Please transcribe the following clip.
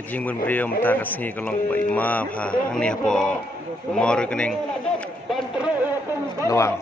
Kajing bun beliau mentah kasih kalau baik ma ha ni apa mau rekening doang.